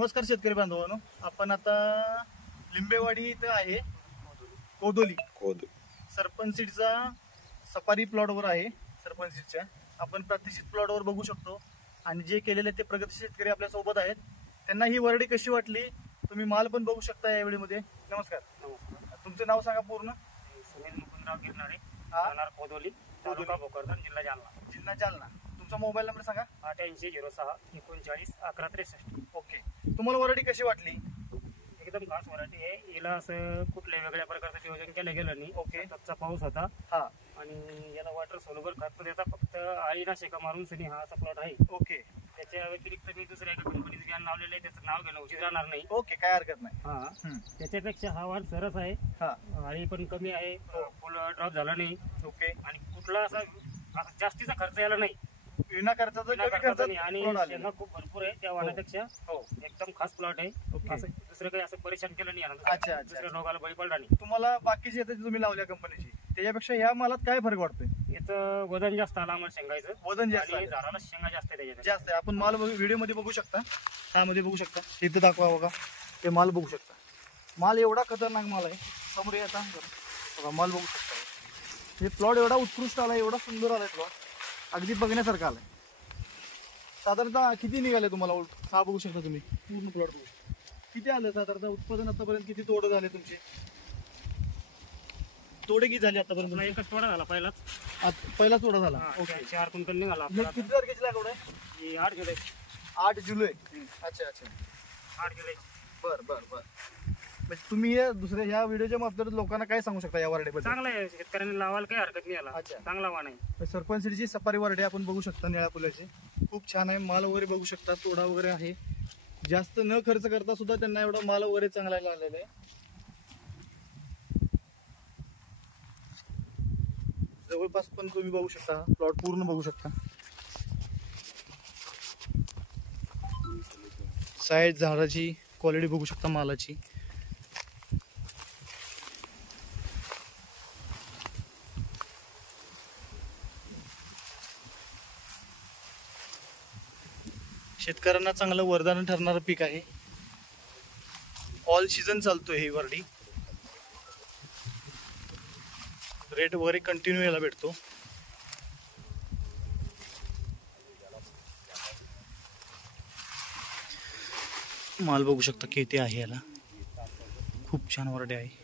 नमस्कार शेतकरी बांधवांनो, आपण आता लिंबेवाडी इथं आहे, कोदोली सरपंच सीडचा सफारी प्लॉटवर आहे. सरपंच सीडच्या आपण प्रात्यक्षिक प्लॉटवर बघू शकतो आणि जे केलेले ते प्रगती शेतकरी आपल्या सोबत आहेत. त्यांना ही वरडी कशी वाटली तुम्ही माल पण बघू शकता या व्हिडिओमध्ये. नमस्कार. तुमचं नाव सांगा पूर्ण. सुनील मुकुंदराव गिरणारे, राहणार कोदोली, तालुका भोकरदन, जिल्हा जालना. तुमचा मोबाईल नंबर सांगा. 8806 39 11 63. ओके, तुम्हाला वरडी कशी वाटली? एकदम खास व्हरायटी आहे. हिला असं कुठल्याही वेगळ्या प्रकारचं नियोजन केलं गेलं नाही. ओके. सततचा पाऊस होता हा, आणि याला वॉटर सोल्युबल खत देता, फक्त अळीनाशका मारून सनी हा असा प्लॉट आहे. ओके. त्याच्या व्यतिरिक्त मी दुसऱ्या एका कंपनीचं ज्ञान लावलेलं आहे, त्याचं नाव घेणं उचित राहणार नाही. ओके, काय हरकत नाही. हा, त्याच्यापेक्षा हा वाढ सरस आहे. हा, अळी पण कमी आहे, फुल ड्रॉप झाला नाही. ओके. आणि कुठला असा जास्तीचा खर्च यायला नाही, विना खर्चाचं बिना कमी खर्चाचं खर्चात नाही. आणि प्लॉट आलेला. शेंगा खूप भरपूर आहे त्या वाणापेक्षा. हो. एकदम खास प्लॉट आहे. ओके. असं दुसरं काही असं परेशान केलं नाही यानं. अच्छा, अच्छा. दुसऱ्या रोगाला बळी पडला नाही. तुम्हाला बाकीचे येतात तुम्ही लावल्या कंपनीची त्याच्यापेक्षा ह्या मालात काय फरक वाटतोय? याचं वजन जास्त आलं आम्हाला शेंगायचं. वजन जास्त आणि आलं. झाडाला शेंगा जास्त आहे त्याच्यात. जास्त आहे. आपण माल व्हिडिओ मध्ये बघू शकता. हा मध्ये बघू शकता. इथं दाखवा बघा, ते माल बघू शकता. माल एवढा खतरनाक माल आहे. समोर येता बघा, माल बघू शकता. हे प्लॉट एवढा उत्कृष्ट आलाय, एवढा सुंदर आलाय प्लॉट, अगदी बघण्यासारखा आलाय. साधारणतः किती निघाले तुम्हाला? हा बघू शकता तुम्ही, पूर्ण प्लॉट बघू शकता. किती आलं साधारणतः उत्पादन आतापर्यंत? किती तोडे झाले तुमचे? तोडे किती झाले आतापर्यंत? पुन्हा एकच तोडा झाला पहिलाच. पहिला तोडा झाला. ओके. 4 क्विंटल निघाला हे आपल्याला. किती तारखेची लागवड आहे? ही 8 जुलै. 8 जुलै. अच्छा अच्छा. 8 जुलै. बर बर बर. म्हणजे तुम्ही या दुसऱ्या ह्या व्हिडिओच्या माध्यमातून लोकांना काय सांगू शकता या वरडेबद्दल? चांगला आहे, शेतकऱ्यांनी लावायला काही हरकत नाही याला. अच्छा. चांगला वाण आहे. सरपंच सीडची सफारी वरडे आपण बघू शकता, निळ्या फुलाची. खूप छान आहे. माल वगैरे बघू शकता, तोडा वगैरे आहे. जास्त न खर्च करता सुद्धा त्यांना एवढा माल वगैरे चांगला आलेला आहे. जवळपास पण तुम्ही बघू शकता, प्लॉट पूर्ण बघू शकता. साईड झाडाची क्वालिटी बघू शकता मालाची. शेतकऱ्यांना चांगलं वरदान ठरणारं पीक आहे. ऑल सीझन चालतोय ही वरडी. रेट वगैरे कंटिन्यू यायला भेटतो. माल बघू शकता किती आहे याला. खूप छान वरडी आहे.